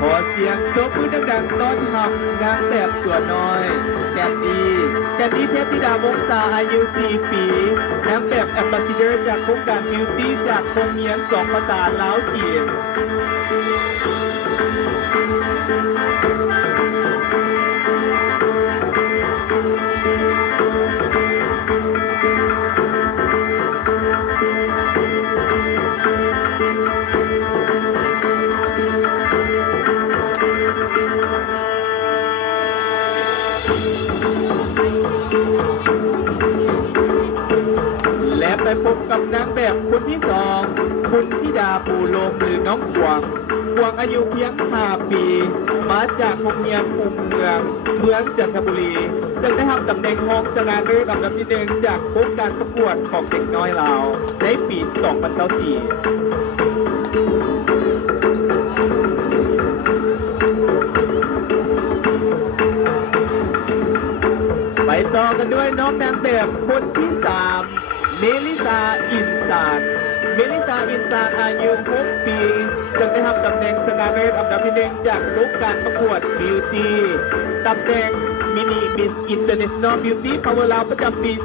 ขอเสียงตบมือดังๆต้อนรับนางแบบตัวน้อยแคนดี้เทพธิดาวงศาอายุ 4 ปีนางแบบแอมบาสเดอร์จากโครงการบิวตี้จากโรงเรียน2 ภาษาลาวจีนไปพบกับนางแบบคนที่สองคุณธิดาปูลมหรือน้องกวางอายุเพียง 5 ปี มาจากโรงเรียนภูมิเมืองจันทบุรีจึงได้รับตำแหน่งรองชนะเลิศอันดับที่ 1จากโครงการประกวดของเด็กน้อยลาวในปี 2024ไปต่อกันด้วยน้องนางแบบคนที่ 3เมลิซาอินซานอายุ 6 ปีจึงได้รับตำแหน่งชนะเลิศอันดับที่ 1จากโครงการประกวดบิวตี้ตำแหน่งมินิมิสอินเตอร์เนชั่นแนลบิวตี้พาวเวอร์ลาวประจำปี 2024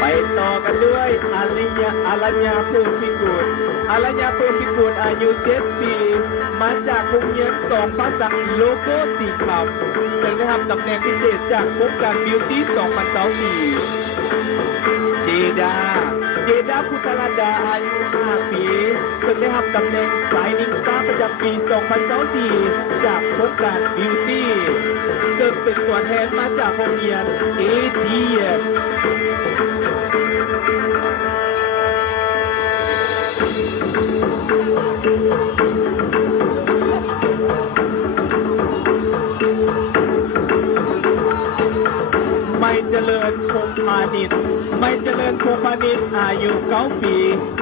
ไปต่อกันด้วยอารัญญาเพิ่มพิกุลอายุ 7 ปี มาจากโรงเรียน2 ภาษาโลโก้สีคำจึงได้รับตำแหน่งพิเศษจากโครงการบิวตี้ 2024เจดาพุทธรัตดาอายุ 5 ปีจึงได้รับตำแหน่งสายนิ่งฟ้าประจำปี 2024จากโครงการบิวตี้ซึ่งเป็นตัวแทนมาจากโรงเรียน ATSไม่เจริญคงพาณิชย์อายุ 9 ปี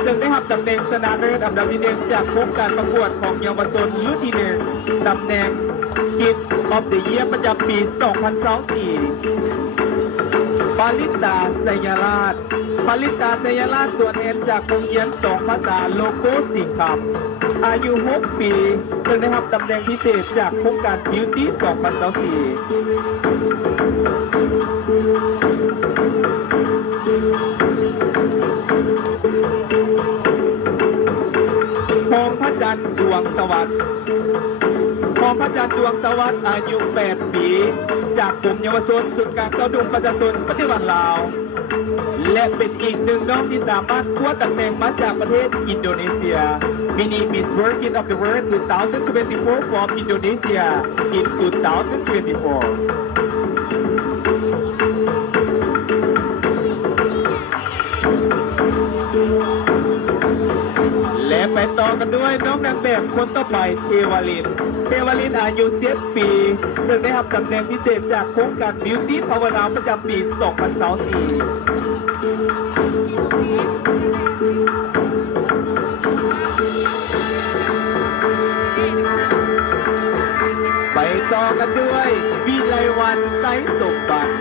ซึ่งได้รับตำแหน่งชนะเลิศอันดับที่ 1จากโครงการประกวดของเยาวชนรุ่นที่ 1ตำแหน่ง Kid of the Year ประจำปี 2024ปาริตาไสยราชตัวแทนจากโรงเรียน2 ภาษาโลโก้สีคำอายุ 6 ปีซึ่งได้รับตำแหน่งพิเศษจากโครงการ Beauty 2024พงพระจันทร์ดวงสวัสดิ์อายุ 8 ปีจากกลุ่มเยาวชนศูนย์กลางเจ้าดุงประชาชนปฏิวัติลาวและเป็นอีกหนึ่งน้องที่สามารถคว้าตำแหน่งมาจากประเทศอินโดนีเซีย Mini Miss World of the World 2024 from Indonesia in 2024และไปต่อกันด้วยน้องนางแบบคนต่อไปเทวลินอายุ 7 ปีซึ่งได้รับตำแหน่งพิเศษจากโครงการ Beauty Power Now ประจำปี 2024ไปต่อกันด้วยวิไลวันไซสมบัติ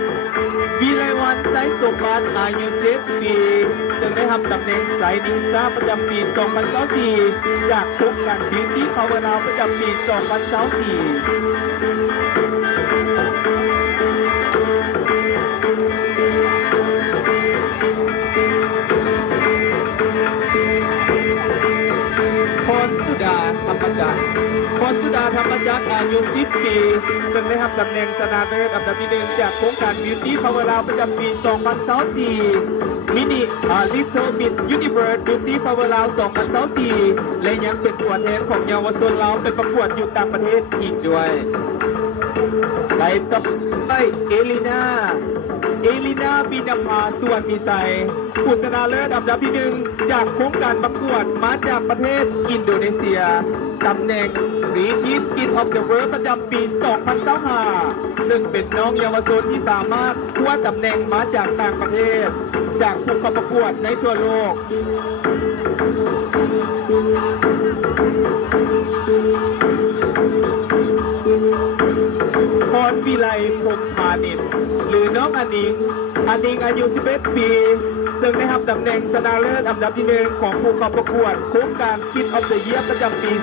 อายุ 7 ปีซึ่งได้รับตำแหน่งสายนิ่งสตาร์ประจำปี 2024จากโครงการ Beauty Power Now ประจำปี 2024พรสุดาธรรมจักรอายุ 10 ปีซึ่งได้รับตำแหน่งชนะเลิศอันดับที่ 1จากโครงการ Beauty Power Now ประจำปี 2024 Mini Little Miss Universe Beauty Power Now 2024และยังเป็นตัวแทนของเยาวชนลาวไปประกวดอยู่ต่างประเทศอีกด้วยไปต่อไปเอลินาบินาภาส่วนมีชัยผู้ชนะเลิศอันดับที่ 1จากโครงการประกวดมาจากประเทศอินโดนีเซียตำแหน่ง Kid of the World ประจำปี 2025ซึ่งเป็นน้องเยาวชนที่สามารถคว้าตำแหน่งมาจากต่างประเทศจากผู้เข้าประกวดในทั่วโลก อันนิงอายุ 11 ปี ซึ่งได้รับตำแหน่งชนะเลิศอันดับที่ 1 ของผู้เข้าประกวดโครงการ Kid of the Year ประจำปี 2024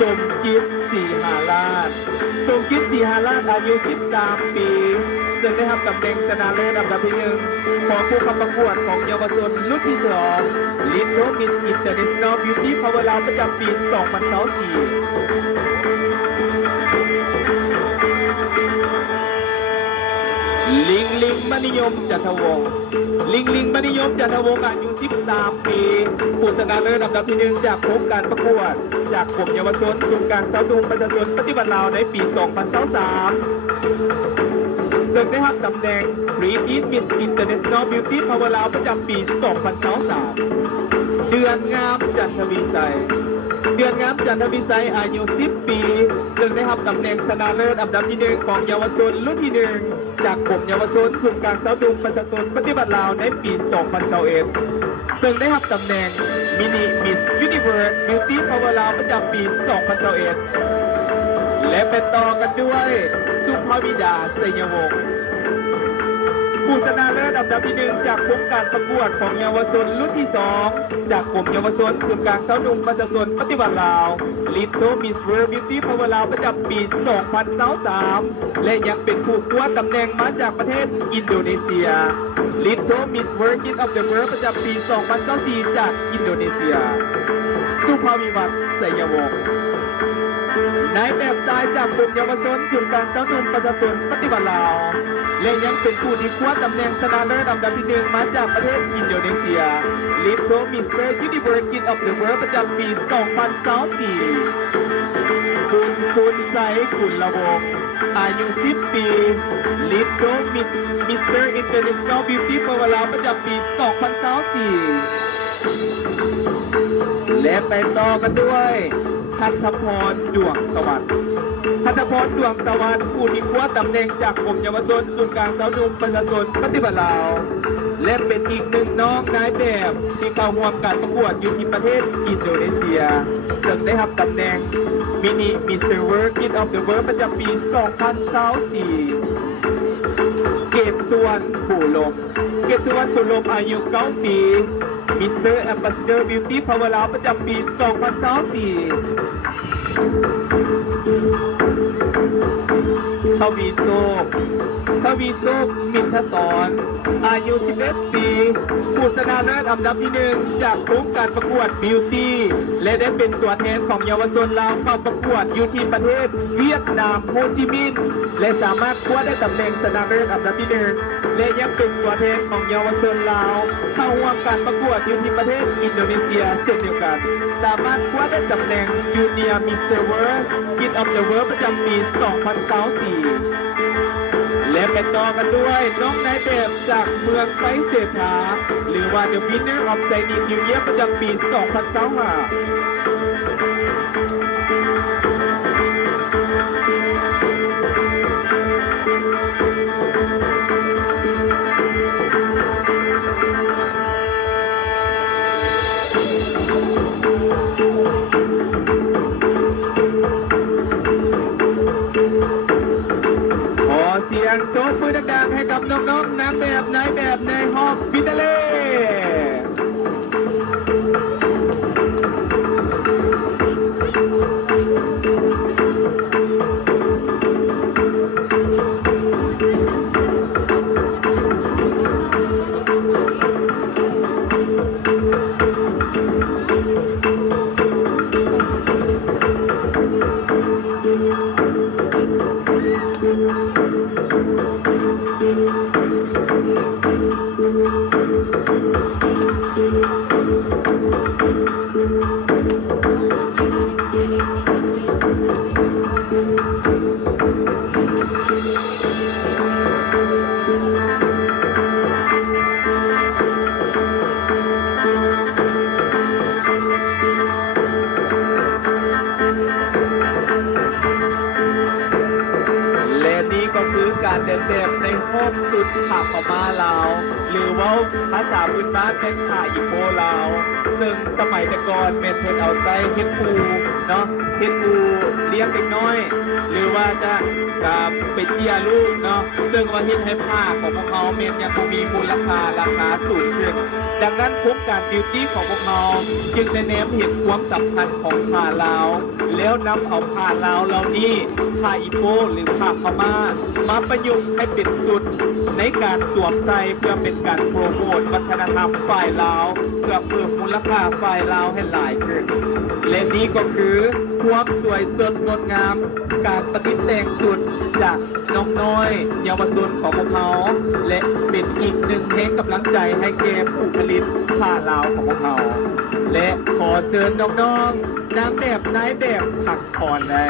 สมจิตศรีหาราชอายุ 13 ปี ซึ่งได้รับตำแหน่งชนะเลิศอันดับที่ 1 ของผู้เข้าประกวดของเยาวชนรุ่นที่ 2 Little Miss International Beauty Power ลาวประจำปี 2024 ลิงมณิยมจันทวงศ์มณิยมจันทวงศ์อายุ 13 ปีผู้ชนะเลิศอันดับที่ 1 จากโครงการประกวดจากกลุ่มเยาวชนศูนย์กลางสาวดุงประชาชนปฏิบัติลาวในปี 2023 ซึ่งได้รับตำแหน่ง Pretty Miss International Beauty Power ลาวประจำปี 2023 เดือนงามจันทวิไสอายุ 10 ปี ซึ่งได้รับตำแหน่งชนะเลิศอันดับที่ 1 ของเยาวชนรุ่นที่ 1 จากกลุ่มเยาวชนศูนย์กลางสาวดุงประชาชนปฏิบัติลาวในปี 2021 ซึ่งได้รับตำแหน่ง Mini Miss Universe Beauty Power ลาวประจำปี 2021 และเป็นต่อกันด้วยสุภาวิดาเสยวงศ์ผู้ชนะเลิศอันดับที่ 1 จากโครงการประกวดของเยาวชนรุ่นที่ 2 จากกลุ่มเยาวชนศูนย์กลางสาวดุงประชาชนปฏิบัติลาว Little Miss World Beauty Power ลาวประจำปี 2023 และยังเป็นผู้คว้าตำแหน่งมาจากประเทศอินโดนีเซีย Little Miss World Kid of the World ประจำปี 2024 จากอินโดนีเซีย สุภาวิวัฒน์เสยวงศ์นายแบบชายจากกลุ่มเยาวชนศูนย์กลางสาวดุงประชาชนปฏิบัติลาวและยังเป็นผู้ที่คว้าตำแหน่งชนะเลิศอันดับที่ 1 มาจากประเทศอินโดนีเซีย Little Mr. Universe Kid of the World ประจำปี 2024 คุณไซกุลวงศ์อายุ 10 ปี Little Mr. International Beauty Power ลาวประจำปี 2024 และไปต่อกันด้วยทันทพรดวงสวัสดิ์ผู้ที่คว้าตำแหน่งจากกลุ่มเยาวชนศูนย์กลางสาวดุงประชาชนปฏิบัติลาวและเป็นอีกหนึ่งน้องนายแบบที่เข้าร่วมการประกวดอยู่ที่ประเทศอินโดนีเซียซึ่งได้รับตำแหน่ง Mini Mr. World Kid of the World ประจำปี 2024 เกตสุวรรณปู่ลมอายุ 9 ปี Mr. Ambassador Beauty Power ลาวประจำปี 2024 ทวีโชคมินทศรอายุ 11 ปีผู้ชนะเลิศอันดับที่ 1 จากโครงการประกวด Beauty และได้เป็นตัวแทนของเยาวชนลาวเข้าประกวดอยู่ที่ประเทศเวียดนามโฮจิมินห์และสามารถคว้าได้ตำแหน่งชนะเลิศอันดับที่ 1 และยังเป็นตัวแทนของเยาวชนลาวเข้าร่วมการประกวดอยู่ที่ประเทศอินโดนีเซียเช่นเดียวกันสามารถคว้าได้ตำแหน่ง Junior Mr. World Kid of the World ประจำปี 2024 และเป็นต่อกันด้วยน้องนายแบบจากเมืองไซเศรษฐาหรือว่า The Winner of Chinese New Year ประจำปี 2025 เสียงโต๊ะมือดังๆให้กับน้องๆนางแบบนายแบบในฮอบบินเล่ สุดผ้าขาวม้าลาวหรือว่าภาษาพื้นบ้านเป็นผ้าอีโปลาวซึ่งสมัยแต่ก่อนเมนเพิ่นเอาใส่เฮ็ดปูเนาะเฮ็ดปูเลี้ยงเด็กน้อย หรือว่าจะไปเจียลูกเนาะซึ่งว่าเฮ็ดให้ผ้าของพวกเขาเมนยังคงมีมูลค่าราคาสูงขึ้นดังนั้นโครงการบิวตี้ของพวกเขาจึงได้แนมเห็นความสำคัญของผ้าลาวแล้วนำเอาผ้าลาวเหล่านี้ผ้าอีโปหรือผ้าพม่ามาประยุกต์ให้เป็นสุดในการสวมใส่เพื่อเป็นการโปรโมทวัฒนธรรมฝ่ายลาวเพื่อเพิ่มมูลค่าฝ่ายลาวให้หลายขึ้นและนี้ก็คือความสวยสดงดงามการประดิษฐ์แต่งสุดจากน้องน้อยเยาวชนของพวกเขาและเป็นอีกหนึ่งเพลงกำลังใจให้แก่ผู้ผลิตผ้าลาวของพวกเขาและขอเชิญน้องๆนางแบบนายแบบผักผ่อนได้